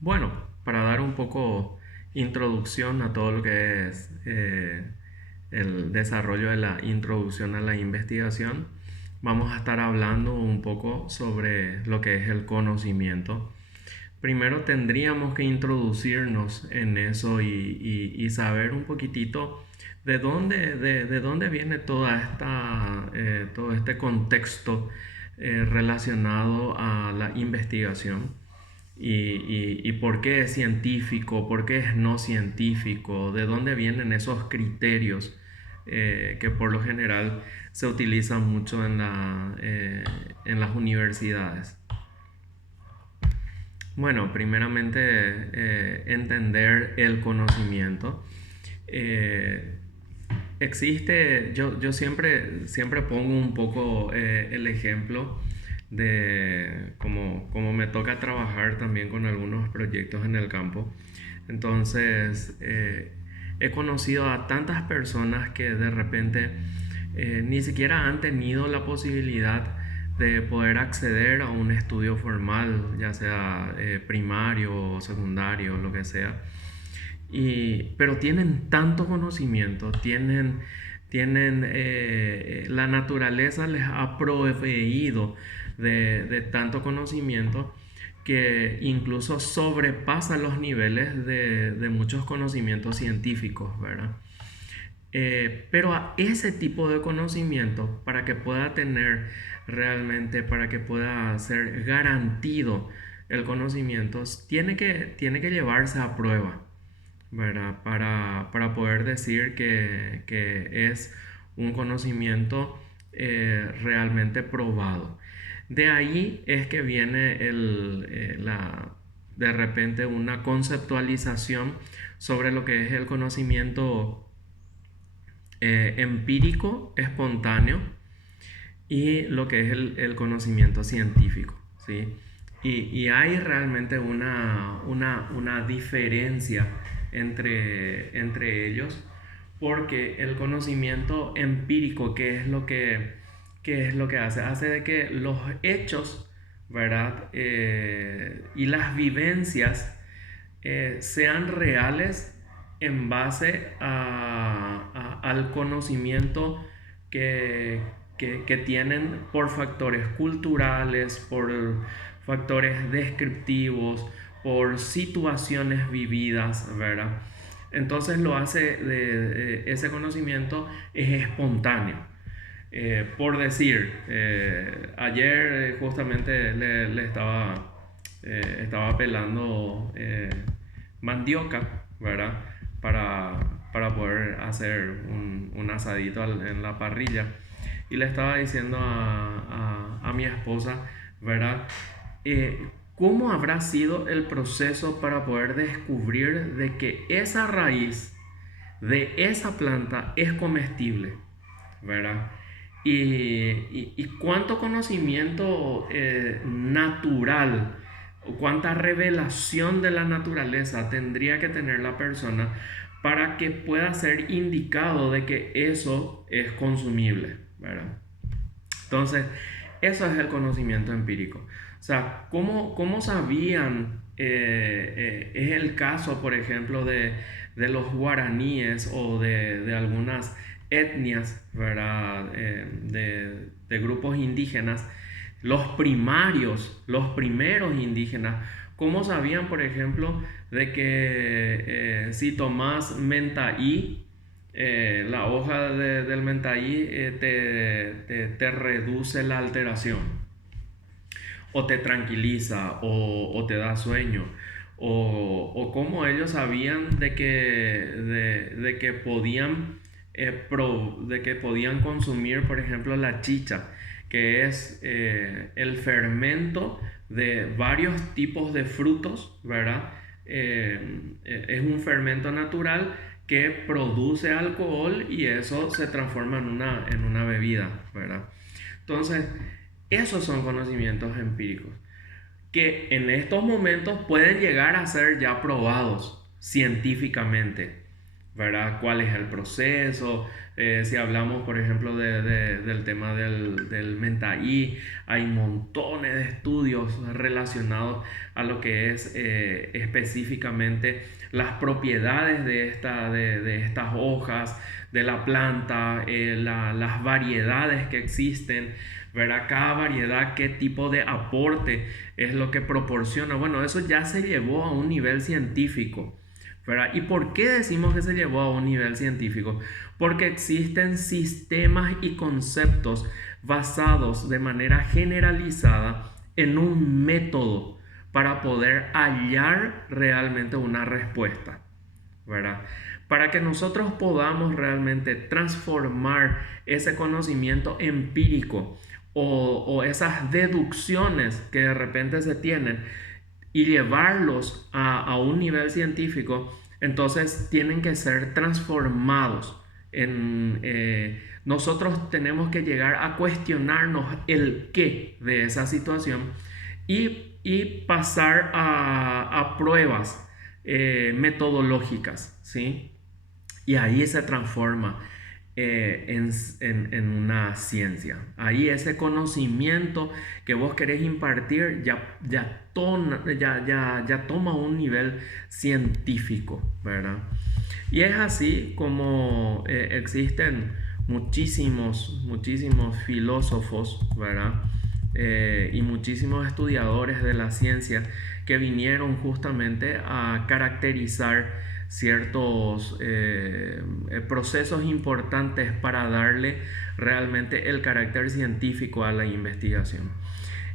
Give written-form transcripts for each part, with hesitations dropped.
Bueno, para dar un poco introducción a todo lo que es el desarrollo de la introducción a la investigación, vamos a estar hablando un poco sobre lo que es el conocimiento. Primero tendríamos que introducirnos en eso y saber un poquitito de dónde viene todo este contexto relacionado a la investigación y por qué es científico, por qué es no científico, de dónde vienen esos criterios que por lo general se utilizan mucho en las universidades. Bueno, primeramente entender el conocimiento. Eh, yo siempre pongo un poco el ejemplo de como me toca trabajar también con algunos proyectos en el campo. Entonces, he conocido a tantas personas que de repente ni siquiera han tenido la posibilidad de poder acceder a un estudio formal, ya sea primario o secundario, lo que sea. Pero tienen tanto conocimiento, la naturaleza les ha proveído de tanto conocimiento que incluso sobrepasa los niveles de muchos conocimientos científicos, ¿verdad? Pero a ese tipo de conocimiento, para que pueda tener realmente, para que pueda ser garantido el conocimiento, tiene que llevarse a prueba, ¿verdad? Para poder decir que es un conocimiento realmente probado. De ahí es que viene de repente una conceptualización sobre lo que es el conocimiento empírico, espontáneo, y lo que es el conocimiento científico, ¿sí? Y hay realmente una diferencia entre ellos, porque el conocimiento empírico, qué es lo que hace? Hace de que los hechos, ¿verdad? Y las vivencias sean reales en base al conocimiento que, que tienen por factores culturales, por factores descriptivos, por situaciones vividas, ¿verdad? Entonces lo hace ese conocimiento es espontáneo. Ayer justamente estaba pelando mandioca, ¿verdad? Para poder hacer un asadito en la parrilla. Y le estaba diciendo a mi esposa, ¿verdad? ¿Cómo habrá sido el proceso para poder descubrir de que esa raíz de esa planta es comestible, ¿verdad? Y cuánto conocimiento natural, cuánta revelación de la naturaleza tendría que tener la persona para que pueda ser indicado de que eso es consumible, ¿verdad? Entonces, eso es el conocimiento empírico. O sea, ¿cómo sabían? Es el caso, por ejemplo, de los guaraníes o de algunas etnias, ¿verdad? De grupos indígenas, los primeros indígenas, ¿cómo sabían, por ejemplo, de que si tomás mentaí, la hoja del mentaí te reduce la alteración, o te tranquiliza, o te da sueño, o cómo ellos sabían de que podían de que podían consumir, por ejemplo, la chicha, que es el fermento de varios tipos de frutos, ¿verdad? Es un fermento natural que produce alcohol y eso se transforma en una bebida, ¿verdad? Entonces, esos son conocimientos empíricos que en estos momentos pueden llegar a ser ya probados científicamente, ¿verdad? ¿Cuál es el proceso? Si hablamos, por ejemplo, del tema del Menta-I, hay montones de estudios relacionados a lo que es específicamente las propiedades de estas hojas, de la planta, las variedades que existen, ¿verdad? Cada variedad, qué tipo de aporte es lo que proporciona. Bueno, eso ya se llevó a un nivel científico, ¿verdad? ¿Y por qué decimos que se llevó a un nivel científico? Porque existen sistemas y conceptos basados de manera generalizada en un método para poder hallar realmente una respuesta, ¿verdad? Para que nosotros podamos realmente transformar ese conocimiento empírico o esas deducciones que de repente se tienen y llevarlos a un nivel científico, entonces tienen que ser transformados. Nosotros tenemos que llegar a cuestionarnos el qué de esa situación y pasar a pruebas metodológicas, ¿sí? Y ahí se transforma en una ciencia. Ahí ese conocimiento que vos querés impartir ya toma un nivel científico, ¿verdad? Y es así como existen muchísimos filósofos, ¿verdad? Y muchísimos estudiadores de la ciencia que vinieron justamente a caracterizar ciertos procesos importantes para darle realmente el carácter científico a la investigación.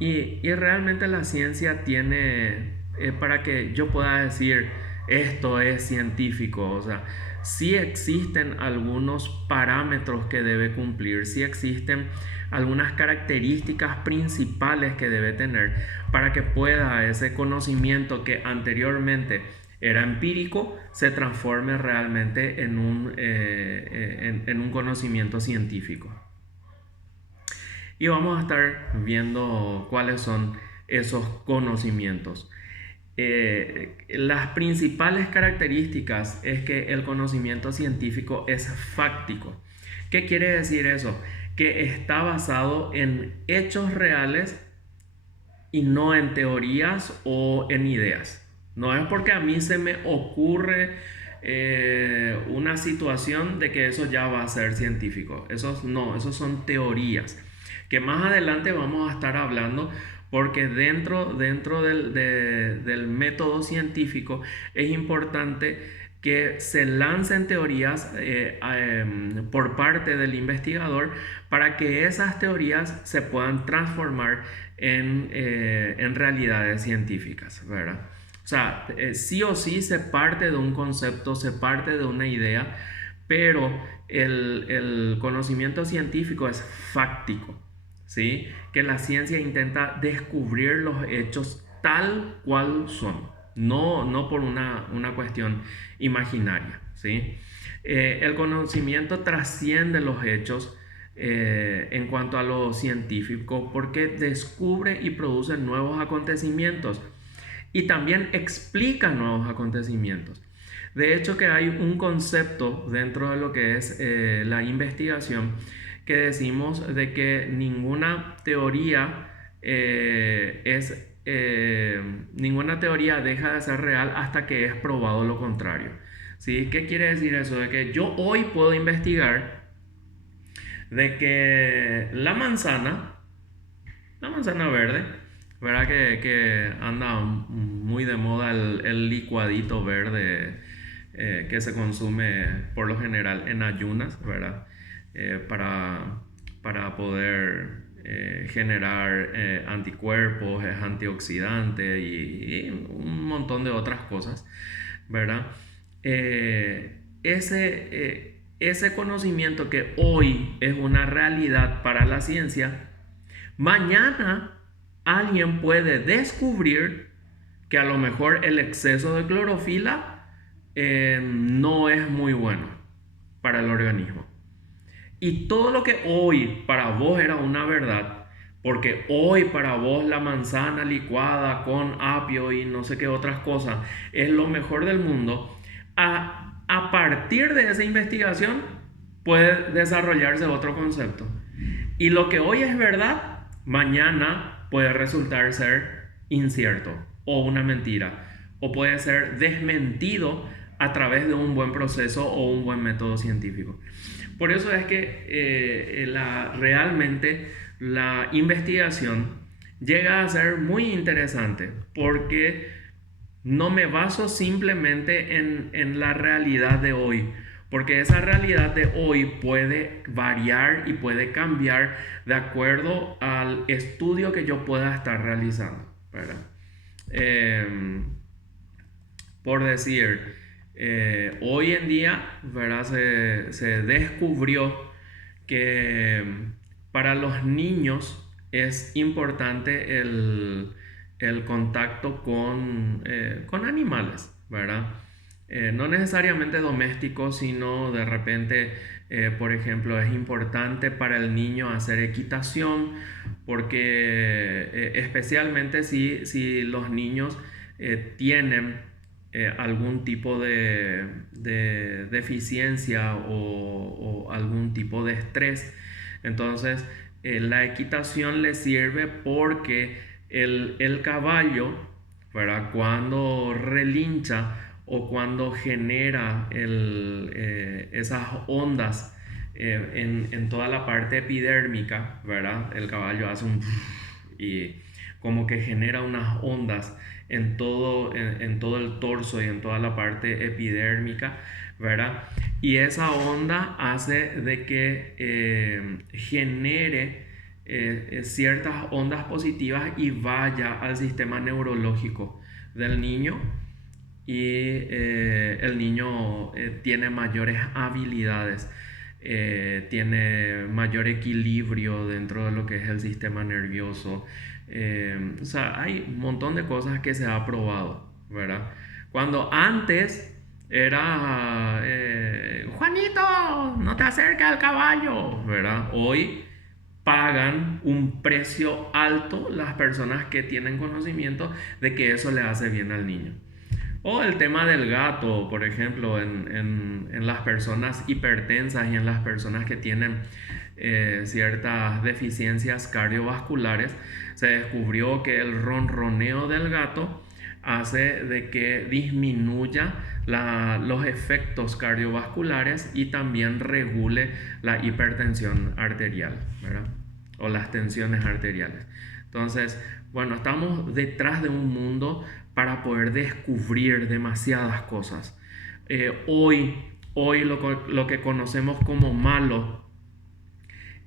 Y realmente la ciencia tiene, para que yo pueda decir esto es científico, o sea, sí existen algunos parámetros que debe cumplir, sí existen algunas características principales que debe tener para que pueda ese conocimiento que anteriormente era empírico se transforme realmente en un conocimiento científico. Y vamos a estar viendo cuáles son esos conocimientos. Las principales características es que el conocimiento científico es fáctico. ¿Qué quiere decir eso? Que está basado en hechos reales y no en teorías o en ideas. No es porque a mí se me ocurre una situación de que eso ya va a ser científico. Esos son teorías que más adelante vamos a estar hablando, porque dentro del método científico es importante que se lancen teorías por parte del investigador para que esas teorías se puedan transformar en realidades científicas, ¿verdad? O sea, sí o sí se parte de un concepto, se parte de una idea, pero el conocimiento científico es fáctico, ¿sí? Que la ciencia intenta descubrir los hechos tal cual son, no por una cuestión imaginaria, ¿sí? El conocimiento trasciende los hechos en cuanto a lo científico porque descubre y produce nuevos acontecimientos y también explica nuevos acontecimientos. De hecho, que hay un concepto dentro de lo que es la investigación que decimos de que ninguna teoría ninguna teoría deja de ser real hasta que es probado lo contrario. ¿Sí? ¿Qué quiere decir eso? De que yo hoy puedo investigar de que la manzana verde, ¿verdad? Que anda muy de moda el licuadito verde que se consume por lo general en ayunas, ¿verdad? Para poder generar anticuerpos, es antioxidante y un montón de otras cosas, ¿verdad? Ese conocimiento que hoy es una realidad para la ciencia, mañana alguien puede descubrir que a lo mejor el exceso de clorofila no es muy bueno para el organismo. Y todo lo que hoy para vos era una verdad, porque hoy para vos la manzana licuada con apio y no sé qué otras cosas es lo mejor del mundo, a partir de esa investigación puede desarrollarse otro concepto. Y lo que hoy es verdad, mañana puede resultar ser incierto o una mentira, o puede ser desmentido a través de un buen proceso o un buen método científico. Por eso es que realmente la investigación llega a ser muy interesante, porque no me baso simplemente en la realidad de hoy, porque esa realidad de hoy puede variar y puede cambiar de acuerdo al estudio que yo pueda estar realizando, ¿verdad? Por decir, hoy en día, ¿verdad? Se descubrió que para los niños es importante el contacto con animales, ¿verdad? No necesariamente domésticos, sino de repente, por ejemplo, es importante para el niño hacer equitación, porque especialmente si los niños tienen algún tipo de deficiencia o algún tipo de estrés. Entonces, la equitación le sirve porque el caballo, ¿verdad? Cuando relincha o cuando genera esas ondas en toda la parte epidérmica, ¿verdad? El caballo hace un y como que genera unas ondas en todo el torso y en toda la parte epidérmica, ¿verdad? Y esa onda hace de que genere ciertas ondas positivas y vaya al sistema neurológico del niño, y el niño tiene mayores habilidades, tiene mayor equilibrio dentro de lo que es el sistema nervioso. O sea, hay un montón de cosas que se ha probado, ¿verdad? Cuando antes era Juanito, no te acerques al caballo, ¿verdad? Hoy pagan un precio alto las personas que tienen conocimiento de que eso le hace bien al niño. O el tema del gato, por ejemplo, en las personas hipertensas y en las personas que tienen ciertas deficiencias cardiovasculares, se descubrió que el ronroneo del gato hace de que disminuya los efectos cardiovasculares y también regule la hipertensión arterial, ¿verdad? O las tensiones arteriales. Entonces, bueno, estamos detrás de un mundo para poder descubrir demasiadas cosas. Hoy lo que conocemos como malo,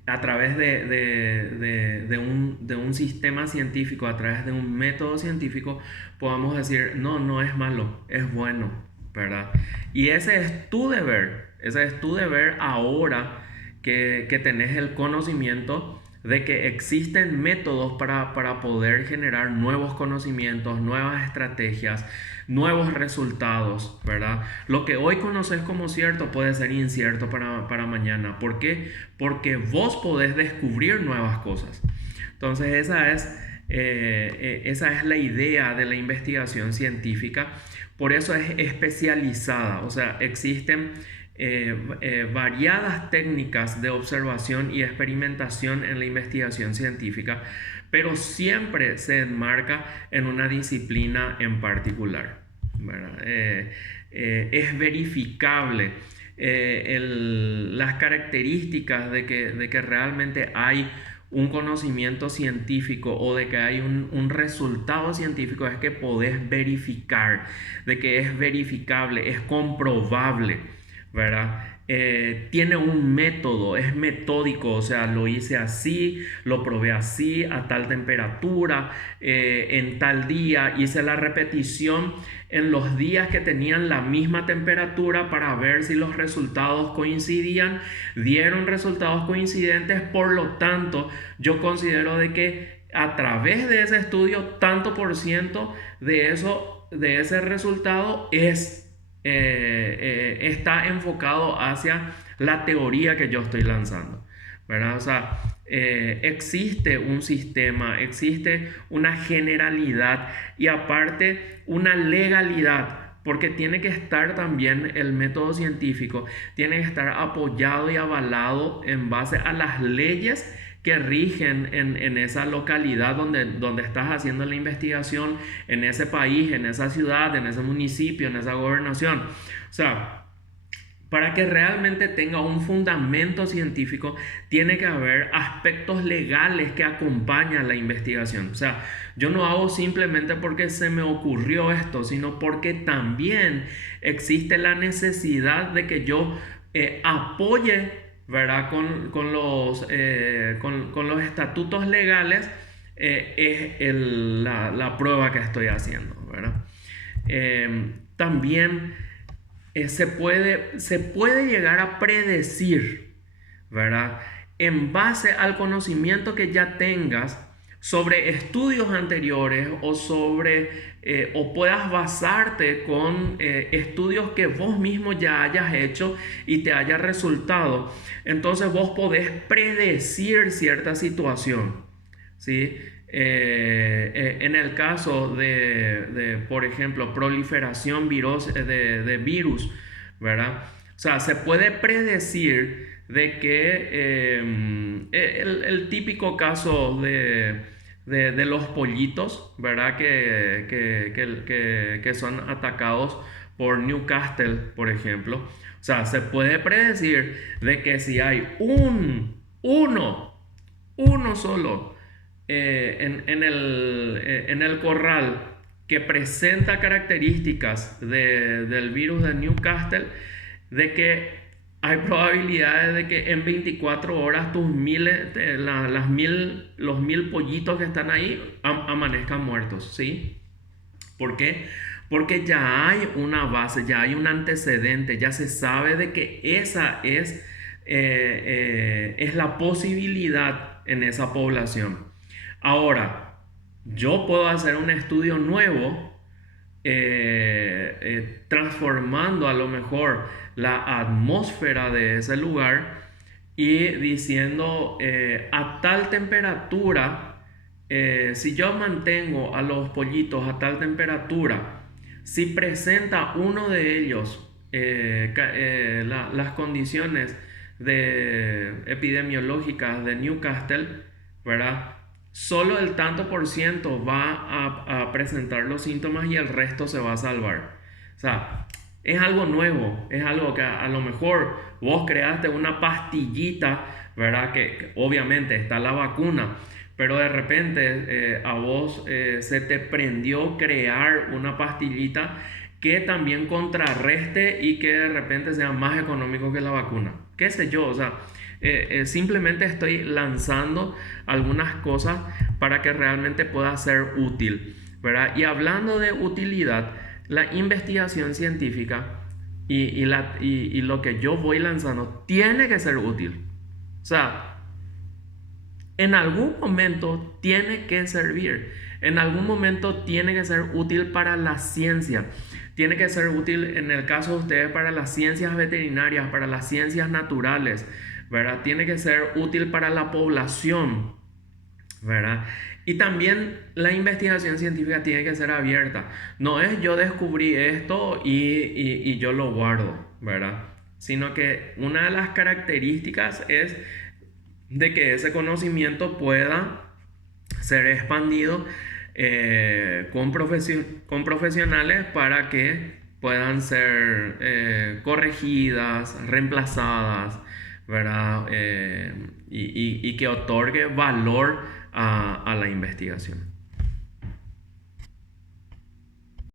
a través de un sistema científico, a través de un método científico, podamos decir, no, no es malo, es bueno, ¿verdad? Y ese es tu deber ahora que tenés el conocimiento de que existen métodos para poder generar nuevos conocimientos, nuevas estrategias, nuevos resultados, ¿verdad? Lo que hoy conoces como cierto puede ser incierto para mañana. ¿Por qué? Porque vos podés descubrir nuevas cosas. Entonces esa es la idea de la investigación científica. Por eso es especializada, o sea, existen variadas técnicas de observación y experimentación en la investigación científica, pero siempre se enmarca en una disciplina en particular, ¿verdad? Es verificable las características de que realmente hay un conocimiento científico o de que hay un resultado científico, es que podés verificar, de que es verificable, es comprobable, ¿verdad? Tiene un método, es metódico, o sea, lo hice así, lo probé así, a tal temperatura, en tal día, hice la repetición en los días que tenían la misma temperatura para ver si los resultados coincidían, dieron resultados coincidentes, por lo tanto, yo considero de que a través de ese estudio, tanto por ciento de ese resultado está enfocado hacia la teoría que yo estoy lanzando, ¿verdad? O sea, existe un sistema, existe una generalidad y aparte una legalidad porque tiene que estar también el método científico, tiene que estar apoyado y avalado en base a las leyes que rigen en esa localidad donde estás haciendo la investigación, en ese país, en esa ciudad, en ese municipio, en esa gobernación. O sea, para que realmente tenga un fundamento científico, tiene que haber aspectos legales que acompañan la investigación. O sea, yo no hago simplemente porque se me ocurrió esto, sino porque también existe la necesidad de que yo apoye, ¿verdad? Con los estatutos legales, la prueba que estoy haciendo, ¿verdad? También se puede llegar a predecir, ¿verdad? En base al conocimiento que ya tengas sobre estudios anteriores o puedas basarte con estudios que vos mismo ya hayas hecho y te haya resultado. Entonces vos podés predecir cierta situación, ¿sí? En el caso por ejemplo, proliferación de virus, ¿verdad? O sea, se puede predecir de que el típico caso de los pollitos, ¿verdad? Que son atacados por Newcastle, por ejemplo. O sea, se puede predecir de que si hay uno solo en el corral que presenta características del virus de Newcastle, de que hay probabilidades de que en 24 horas los 1000 pollitos que están ahí amanezcan muertos, ¿sí? ¿Por qué? Porque ya hay una base, ya hay un antecedente, ya se sabe de que esa es la posibilidad en esa población. Ahora, yo puedo hacer un estudio nuevo, transformando a lo mejor la atmósfera de ese lugar y diciendo a tal temperatura, si yo mantengo a los pollitos a tal temperatura, si presenta uno de ellos las condiciones epidemiológicas de Newcastle, ¿verdad? Solo el tanto por ciento va a presentar los síntomas y el resto se va a salvar. O sea, es algo nuevo, es algo que a lo mejor vos creaste una pastillita, ¿verdad? Que obviamente está la vacuna, pero de repente a vos se te prendió crear una pastillita que también contrarreste y que de repente sea más económico que la vacuna. ¿Qué sé yo? O sea, simplemente estoy lanzando algunas cosas para que realmente pueda ser útil, ¿verdad? Y hablando de utilidad, la investigación científica y lo que yo voy lanzando tiene que ser útil. O sea, en algún momento tiene que servir, en algún momento tiene que ser útil para la ciencia. Tiene que ser útil en el caso de ustedes para las ciencias veterinarias, para las ciencias naturales, ¿verdad? Tiene que ser útil para la población, ¿verdad? Y también la investigación científica tiene que ser abierta. No es yo descubrí esto y yo lo guardo, ¿verdad? Sino que una de las características es de que ese conocimiento pueda ser expandido con profesionales para que puedan ser corregidas, reemplazadas, ¿verdad? Y que otorgue valor a la investigación.